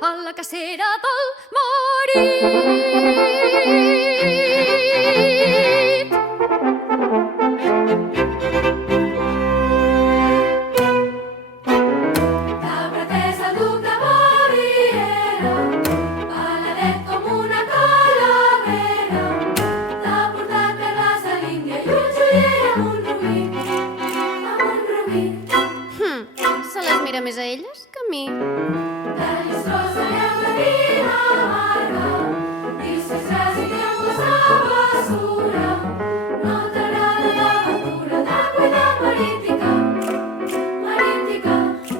A la cacera del Marit. La pretesa duc de Riera, paladet com una calavera, t'ha portat perles de l'Índia i un joier amb un rubí, Se les mira més a elles que a mi.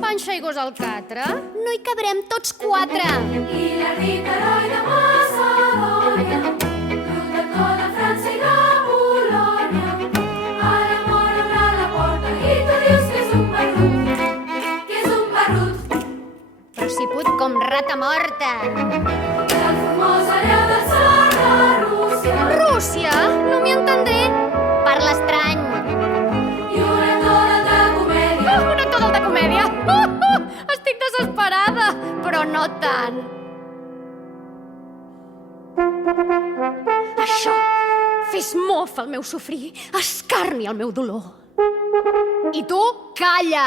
Panxa i gos al catre? No hi cabrem tots quatre. I la rica heroi de Macedònia, protector de França i de Polònia, ara mor obre la porta i tu dius que és un barrut, Però si put com rata morta. del formós hereu del tsar de Rússia, Rússia? No m'hi entendré. Parla estrany. i un actor de comèdia. Un actor del de comèdia. Estic desesperada, però no tant. Això, fes mofa el meu sofrir, escarni el meu dolor. I tu, calla!